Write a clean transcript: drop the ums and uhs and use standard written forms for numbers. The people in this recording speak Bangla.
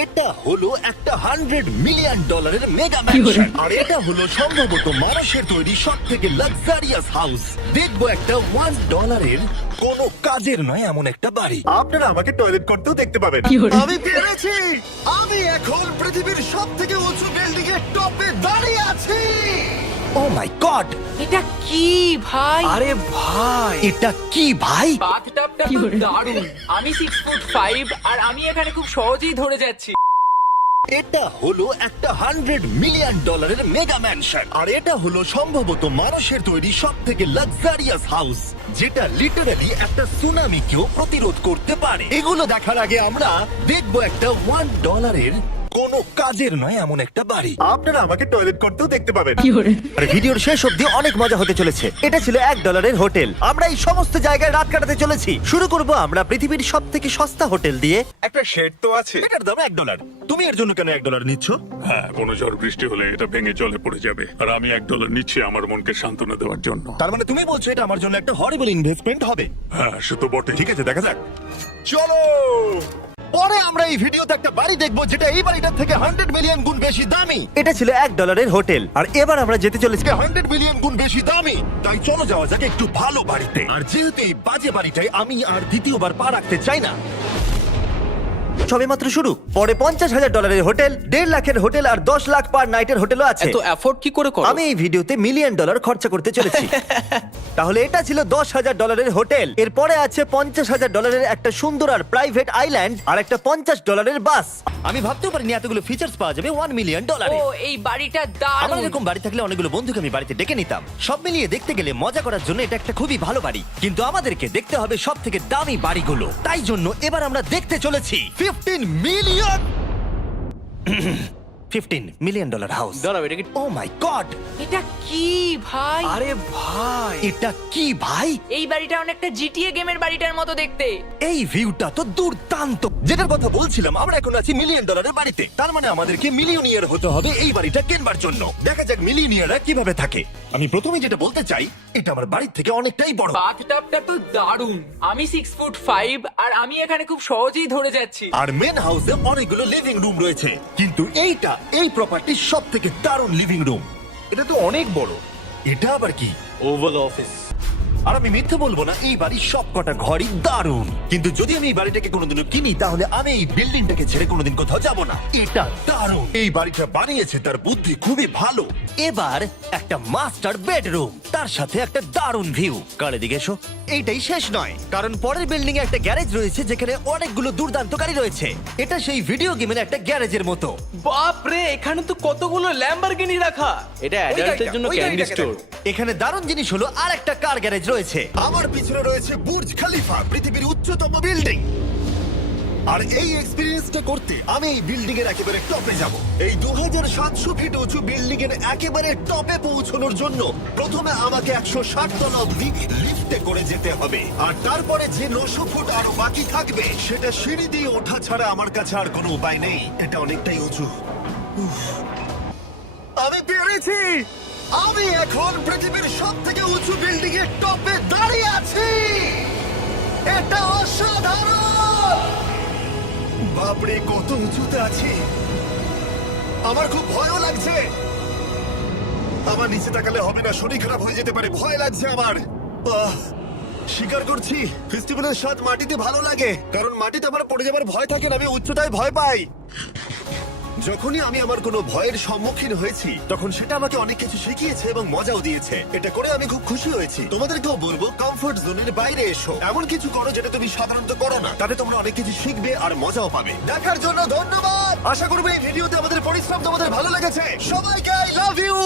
এটা হলো একটা $100 মিলিয়ন মেগা ম্যানশন, আর এটা হলো সম্ভবত মানুষের তৈরি সব থেকে লাক্সারিয়াস হাউস। দেখবো একটা $1 কোনো কাজের নয় এমন একটা বাড়ি। আপনারা আমাকে টয়লেট করতেও দেখতে পাবেন। আমি পেরেছি, আমি এখন পৃথিবীর সব থেকে উঁচু বিল্ডিং এর টপে দাঁড়িয়ে আছি। ও মাই গড, এটা কি ভাই? আরে ভাই, এটা কি ভাই? বাথটাবটা তো দারুণ। আমি 6'5" আর আমি এখানে খুব সহজেই ধরে যাচ্ছি। এটা হলো একটা $100 মিলিয়ন মেগা ম্যানশন, আর এটা হলো সম্ভবত মানুষের তৈরি সব থেকে লাক্সারিয়াস হাউস, যেটা লিটারালি একটা সুনামিকেও প্রতিরোধ করতে পারে। এগুলো দেখার আগে আমরা দেখবো একটা $1 কোনো কাজের নয় এমন একটা বাড়ি। আপনারা আমাকে টয়লেট করতেও দেখতে পাবেন। আর ভিডিওর শেষ অবধি অনেক মজা হতে চলেছে। এটা ছিল $1 হোটেল। আমরা এই সমস্ত জায়গায় রাত কাটাতে চলেছি। শুরু করব আমরা পৃথিবীর সব থেকে সস্তা হোটেল দিয়ে। একটা শেড তো আছে। এটার দাম $1। তুমি এর জন্য কেন $1 নিচ্ছ? হ্যাঁ, কোনো ঝড় বৃষ্টি হলে এটা ভেঙে জলে পড়ে যাবে, আর আমি $1 নিচ্ছি আমার মনকে সান্ত্বনা দেওয়ার জন্য। তার মানে তুমি বলছো এটা আমার জন্য একটা হরিবল ইনভেস্টমেন্ট হবে? হ্যাঁ, সে তো বটে। ঠিক আছে, দেখা যাক। চলো, পরে আমরা এই ভিডিওতে একটা বাড়ি দেখবো যেটা এই বাড়িটার থেকে 100 মিলিয়ন গুণ বেশি দামি। এটা ছিল $1 হোটেল, আর এবার আমরা যেতে চলেছি 100 মিলিয়ন গুণ বেশি দামি। তাই চলো যাওয়া যাক একটু ভালো বাড়িতে। আর যেহেতু এই বাজে বাড়িটায় আমি আর দ্বিতীয়বার পা রাখতে চাই না। সবে মাত্র শুরু। পরে $50,000 হোটেল, $1.5 লাখের হোটেল, আর $10 লাখ পার নাইটের হোটেলও আছে। এত অ্যাফোর্ড কি করে করো? আমি এই ভিডিওতে $1 মিলিয়ন খরচা করতে চলেছি। তাহলে এটা ছিল $10,000 হোটেল। এরপরে আছে $50,000 একটা সুন্দর আর প্রাইভেট আইল্যান্ড, আর একটা $50 বাস। আমি ভাবতেও পারিনি এতগুলো ফিচার্স পাওয়া যাবে $1 মিলিয়ন। ও, এই বাড়িটা আমার দারুণ। এরকম বাড়ি থাকলে অনেকগুলো বন্ধুকে আমি বাড়িতে ডেকে নিতাম। সব মিলিয়ে দেখতে গেলে মজা করার জন্য এটা একটা খুবই ভালো বাড়ি, কিন্তু আমাদেরকে দেখতে হবে সব থেকে দামি বাড়িগুলো। তাই জন্য এবার আমরা দেখতে চলেছি $15 মিলিয়ন হাউস। দাঁড়াও, এটা কি? ও মাই গড, এটা কি ভাই? আরে ভাই, এটা কি ভাই? এই বাড়িটা অনেকটা GTA গেমের বাড়িটার মতো দেখতে। এই ভিউটা তো দুর্দান্ত। যেটার কথা বলছিলাম, আমরা এখন আছি $1 মিলিয়ন বাড়িতে। তার মানে আমাদেরকে মিলিয়নিয়ার হতে হবে এই বাড়িটা কেনবার জন্য। দেখা যাক মিলিয়নিয়াররা কিভাবে থাকে। আমি প্রথমে যেটা বলতে চাই, এটা আমার বাড়ির থেকে অনেকটাই বড়। বাথটাবটা তো দারুণ। আমি 6'5" আর আমি এখানে খুব সহজেই ধরে যাচ্ছি। আর মেন হাউসে অনেকগুলো লিভিং রুম রয়েছে, কিন্তু এইটা এই প্রপার্টির সব থেকে দারুণ লিভিং রুম। এটা তো অনেক বড়। এটা আবার কি? Oval office. আর আমি মিথ্যে বলবো না, এই বাড়ির সব কটা ঘরই দারুণ। কিন্তু যদি আমি এই বাড়িটাকে কোনোদিনও কিনি, তাহলে আমি এই বিল্ডিংটাকে ছেড়ে কোনোদিন কোথাও যাব না। এটা দারুণ। এই বাড়িটা বানিয়েছে তার বুদ্ধি খুবই ভালো। এবার একটা মাস্টার বেডরুম, তার সাথে একটা দারুণ ভিউ। কার এদিকে এসো। এইটাই শেষ নয়, কারণ পরের বিল্ডিং এ একটা গ্যারেজ রয়েছে যেখানে অনেকগুলো দুর্দান্ত গাড়ি রয়েছে। এটা সেই ভিডিও গেমের একটা গ্যারেজের মতো। বাপ রে, এখানে তো কতগুলো ল্যাম্বরগিনি রাখা। এটা অ্যাডাল্টদের জন্য ওই ক্যান্ডি গাড়িটাকে স্টোর। এখানে দারুণ জিনিস হলো আর একটা কার গ্যারেজ রয়েছে। আমার পিছনে রয়েছে বুর্জ খলিফা, পৃথিবীর উচ্চতম বিল্ডিং। আর এই এক্সপেরিয়েন্সটা করতে আমি এই বিল্ডিং এর একেবারে টপে যাব। এই 2700 ফিট উঁচু বিল্ডিং এর একেবারে টপে পৌঁছানোর জন্য প্রথমে আমাকে 160 তলা অবধি লিফটে করে যেতে হবে, আর তারপরে যে 900 ফুট আরো বাকি থাকবে সেটা সিঁড়ি দিয়ে ওঠা ছাড়া আমার কাছে আর কোনো উপায় নেই। এটা অনেকটাই উঁচু। উফ, আমি পেরেছি। আমি এখন পৃথিবীর সব থেকে উঁচু বিল্ডিং এর টপে দাঁড়িয়ে আছি। এটা অসাধারণ। বাপরে, কত উঁচুতে আছি। আমার খুব ভয়ও লাগছে। আমার নিচে তাকালে হবে না, শরীর খারাপ হয়ে যেতে পারে। ভয় লাগছে আমার। স্বীকার করছি, ফেস্টিভ্যালের স্বাদ মাটিতে ভালো লাগে, কারণ মাটিতে আমার পড়ে যাবার ভয় থাকে না। আমি উচ্চতায় ভয় পাই। যখনই আমি আমার কোনো ভয়ের সম্মুখীন হয়েছি, তখন সেটা আমাকে অনেক কিছু শিখিয়েছে এবং মজাও দিয়েছে। এটা করে আমি খুব খুশি হয়েছি। তোমাদেরকেও বলবো, কমফোর্ট জোনের বাইরে এসো, এমন কিছু করো যেটা তুমি সাধারণত করো না। তাতে তোমরা অনেক কিছু শিখবে আর মজাও পাবে। দেখার জন্য ধন্যবাদ। আশা করবো এই ভিডিওতে আমাদের পরিশ্রম তোমাদের ভালো লেগেছে। সবাইকে আই লাভ ইউ।